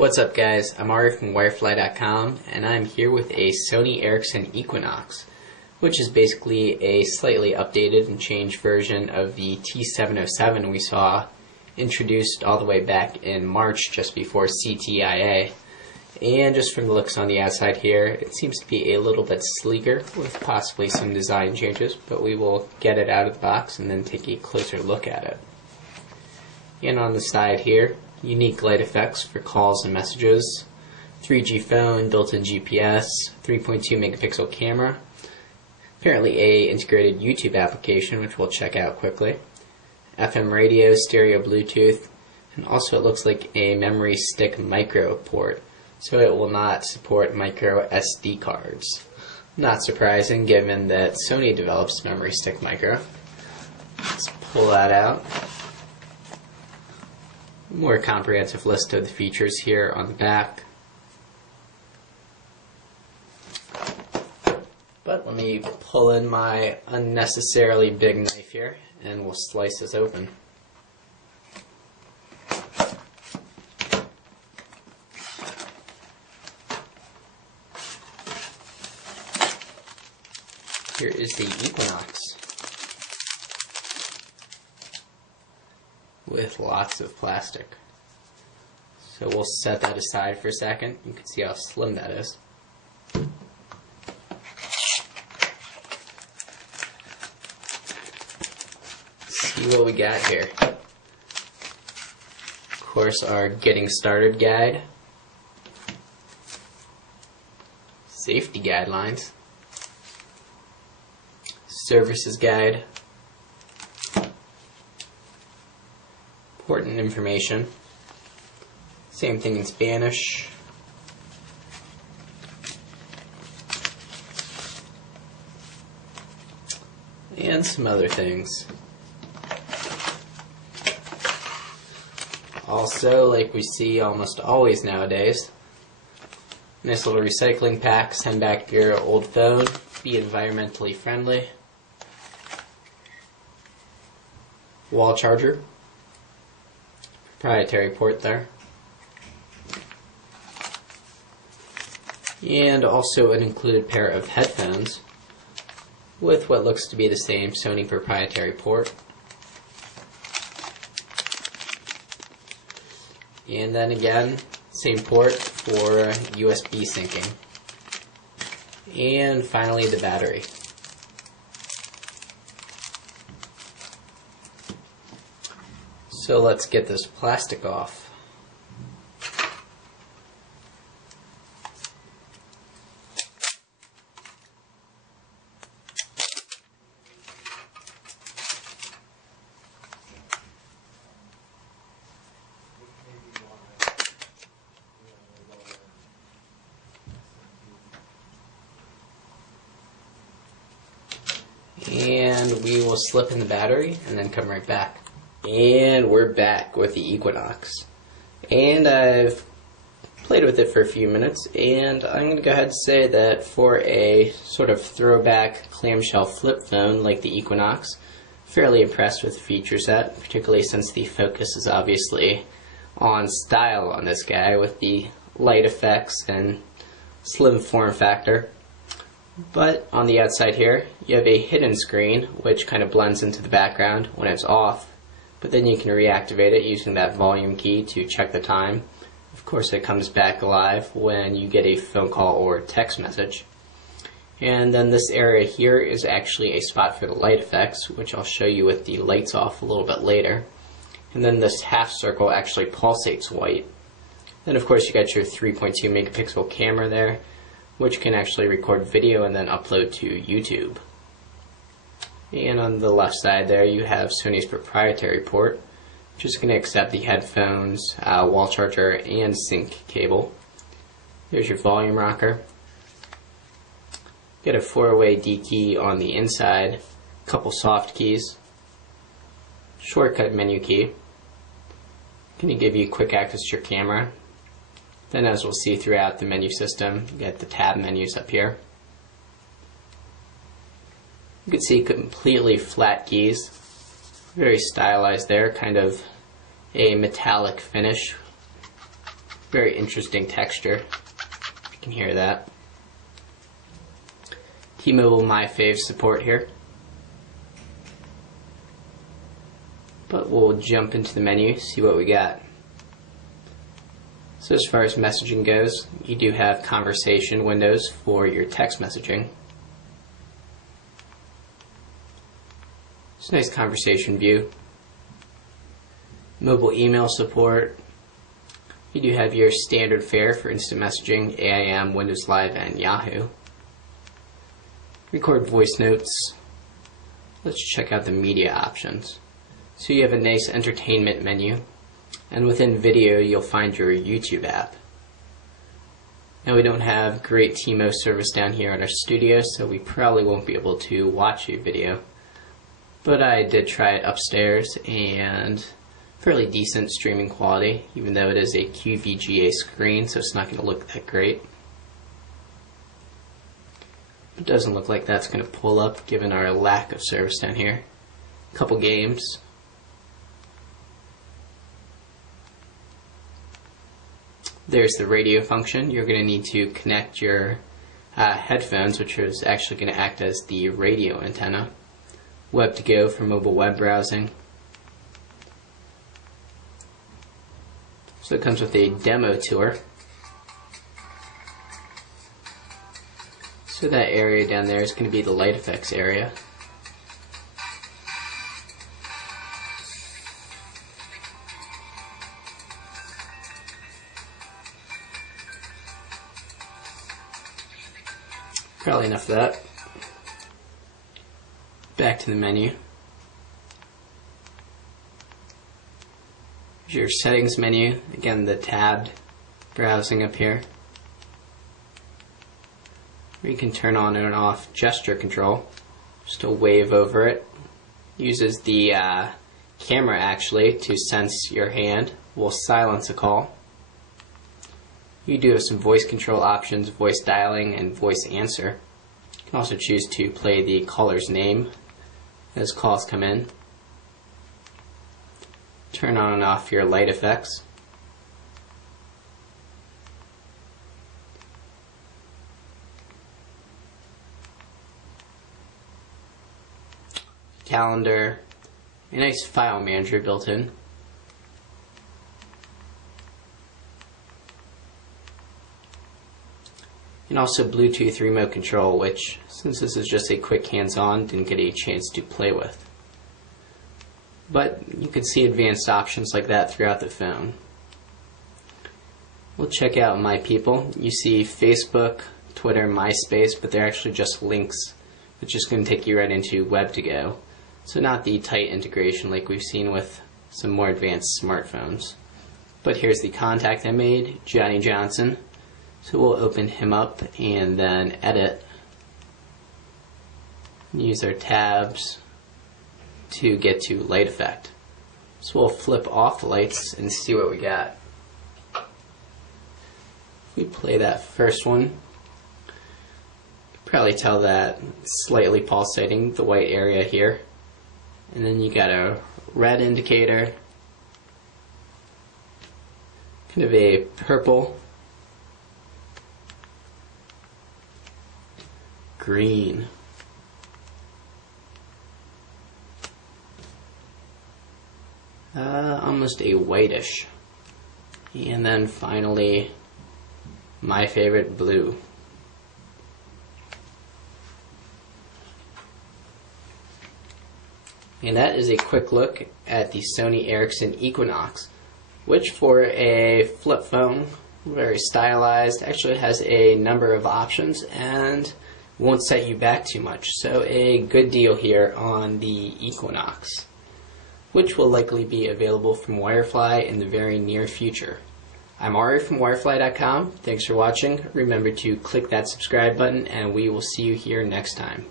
What's up guys, I'm Ari from Wirefly.com and I'm here with a Sony Ericsson Equinox, which is basically a slightly updated and changed version of the T707 we saw introduced all the way back in March just before CTIA. And just from the looks on the outside here, it seems to be a little bit sleeker with possibly some design changes, but we will get it out of the box and then take a closer look at it. And on the side here, unique light effects for calls and messages, 3G phone, built-in GPS, 3.2 megapixel camera, apparently a integrated YouTube application which we'll check out quickly, FM radio, stereo Bluetooth, and also it looks like a memory stick micro port, so it will not support micro SD cards. Not surprising given that Sony develops memory stick micro. Let's pull that out. More comprehensive list of the features here on the back. But let me pull in my unnecessarily big knife here and we'll slice this open. Here is the Equinox, with lots of plastic. So we'll set that aside for a second. You can see how slim that is. See what we got here. Of course, our getting started guide, safety guidelines, services guide, important information, same thing in Spanish, and some other things. Also, like we see almost always nowadays, nice little recycling pack, send back your old phone, be environmentally friendly, wall charger, proprietary port there, and also an included pair of headphones with what looks to be the same Sony proprietary port, and then again same port for USB syncing, and finally the battery. So let's get this plastic off. And we will slip in the battery and then come right back. And we're back with the Equinox. And I've played with it for a few minutes, and I'm going to go ahead and say that for a sort of throwback clamshell flip phone like the Equinox, fairly impressed with the feature set, particularly since the focus is obviously on style on this guy with the light effects and slim form factor. But on the outside here, you have a hidden screen which kind of blends into the background when it's off. But then you can reactivate it using that volume key to check the time. Of course, it comes back alive when you get a phone call or text message. And then this area here is actually a spot for the light effects, which I'll show you with the lights off a little bit later. And then this half circle actually pulsates white. Then of course you got your 3.2 megapixel camera there, which can actually record video and then upload to YouTube. And on the left side there you have Sony's proprietary port, which is going to accept the headphones, wall charger, and sync cable. There's your volume rocker. You get a 4-way D key on the inside, a couple soft keys, shortcut menu key, going to give you quick access to your camera. Then as we'll see throughout the menu system, you get the tab menus up here. You can see completely flat keys, very stylized there, kind of a metallic finish. Very interesting texture. You can hear that. T-Mobile My Fave support here. But we'll jump into the menu, see what we got. So as far as messaging goes, you do have conversation windows for your text messaging. It's a nice conversation view. Mobile email support. You do have your standard fare for instant messaging, AIM, Windows Live, and Yahoo. Record voice notes. Let's check out the media options. So you have a nice entertainment menu, and within video you'll find your YouTube app. Now we don't have great T-Mo service down here at our studio, so we probably won't be able to watch a video. But I did try it upstairs, and fairly decent streaming quality, even though it is a QVGA screen, so it's not going to look that great. It doesn't look like that's going to pull up given our lack of service down here. A couple games. There's the radio function. You're going to need to connect your headphones, which is actually going to act as the radio antenna. Web to go for mobile web browsing. So it comes with a demo tour. So that area down there is going to be the light effects area. Probably enough of that. Back to the menu. Here's your settings menu. Again, the tabbed browsing up here. You can turn on and off gesture control. Just a wave over it. Uses the camera actually to sense your hand. Will silence a call. You do have some voice control options, voice dialing and voice answer. You can also choose to play the caller's name as calls come in. Turn on and off your light effects. Calendar, a nice file manager built in. And also Bluetooth remote control, which, since this is just a quick hands-on, didn't get a chance to play with. But you can see advanced options like that throughout the phone. We'll check out My People. You see Facebook, Twitter, MySpace, but they're actually just links, which is going to take you right into Web to Go. So not the tight integration like we've seen with some more advanced smartphones. But here's the contact I made, Johnny Johnson. So we'll open him up and then edit. Use our tabs to get to light effect. So we'll flip off the lights and see what we got. If we play that first one, you can probably tell that it's slightly pulsating, the white area here. And then you got a red indicator, kind of a purple, green, almost a whitish, and then finally my favorite, blue. And that is a quick look at the Sony Ericsson Equinox, which for a flip phone, very stylized, actually has a number of options and won't set you back too much. So a good deal here on the Equinox, which will likely be available from Wirefly in the very near future. I'm Ari from Wirefly.com. Thanks for watching. Remember to click that subscribe button and we will see you here next time.